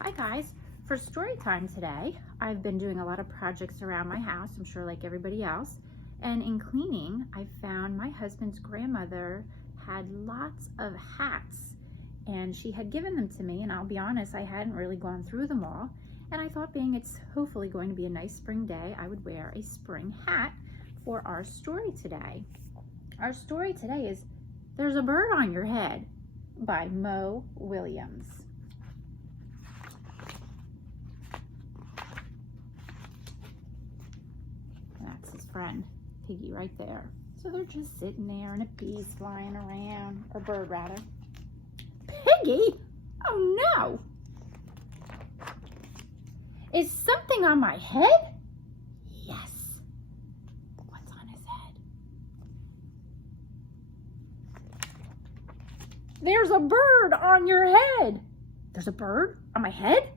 Hi guys, for story time today, I've been doing a lot of projects around my house, I'm sure like everybody else, and in cleaning, I found my husband's grandmother had lots of hats, and she had given them to me, and I'll be honest, I hadn't really gone through them all, and I thought being it's hopefully going to be a nice spring day, I would wear a spring hat for our story today. Our story today is There's a Bird on Your Head by Mo Willems. That's his friend, Piggy, right there. So they're just sitting there and a bee's flying around, or bird rather. Piggy? Oh no! Is something on my head? Yes. What's on his head? There's a bird on your head. There's a bird on my head?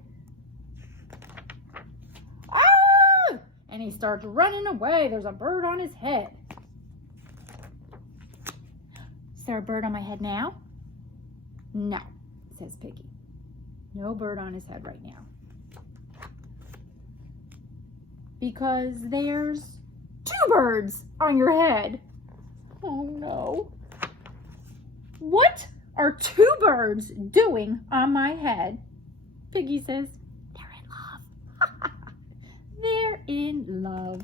Ah! And he starts running away. There's a bird on his head. Is there a bird on my head now? No, says Piggy. No bird on his head right now. Because there's two birds on your head. Oh no. What are two birds doing on my head? Piggy says, they're in love. They're in love.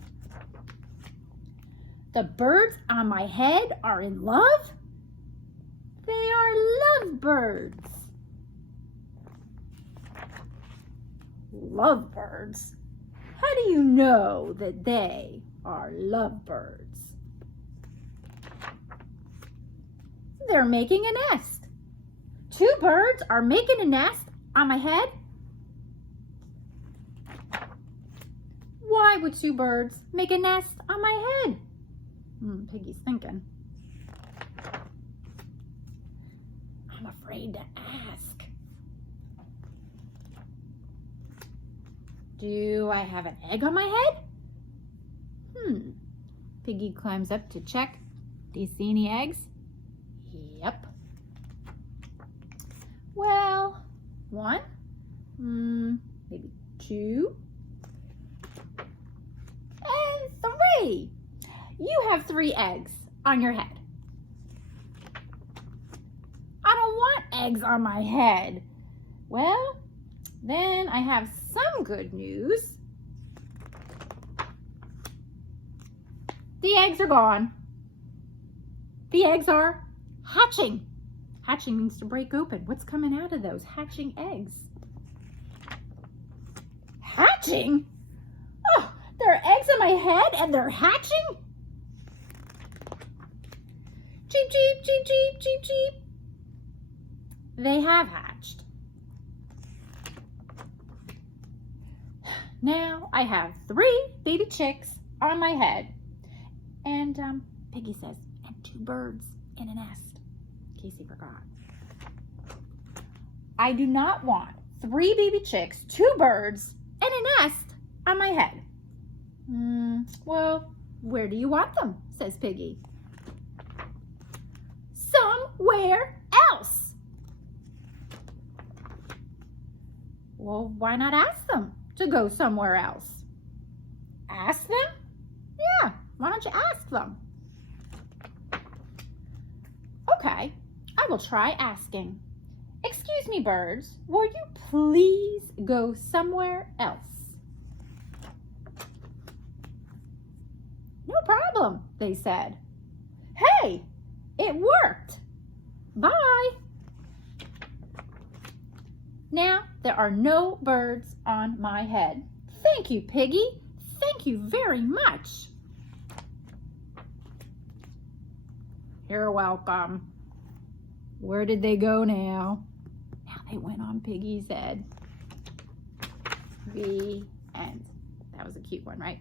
The birds on my head are in love? They are lovebirds. Lovebirds? How do you know that they are lovebirds? They're making a nest. Two birds are making a nest on my head? Why would two birds make a nest on my head? Piggy's thinking. I'm afraid to ask. Do I have an egg on my head? Piggy climbs up to check. Do you see any eggs? Yep. Well, one, maybe two, and three. You have 3 eggs on your head. I don't want eggs on my head. Well, then I have some good news. The eggs are gone. The eggs are hatching. Hatching means to break open. What's coming out of those hatching eggs? Hatching? Oh, there are eggs on my head and they're hatching? Cheep, cheep, cheep, cheep, cheep, cheep. They have hatched. Now I have 3 baby chicks on my head. And Piggy says, and 2 birds in a nest, in case he forgot. I do not want 3 baby chicks, 2 birds, and a nest on my head. Well, where do you want them? Says Piggy. Somewhere else. Well, why not ask them to go somewhere else? Ask them? Yeah, why don't you ask them? Okay, I will try asking. Excuse me, birds, will you please go somewhere else? No problem, they said. Hey, it worked. Bye. Now there are no birds on my head. Thank you, Piggy. Thank you very much. You're welcome. Where did they go now? Now they went on Piggy's head. The end. That was a cute one, right?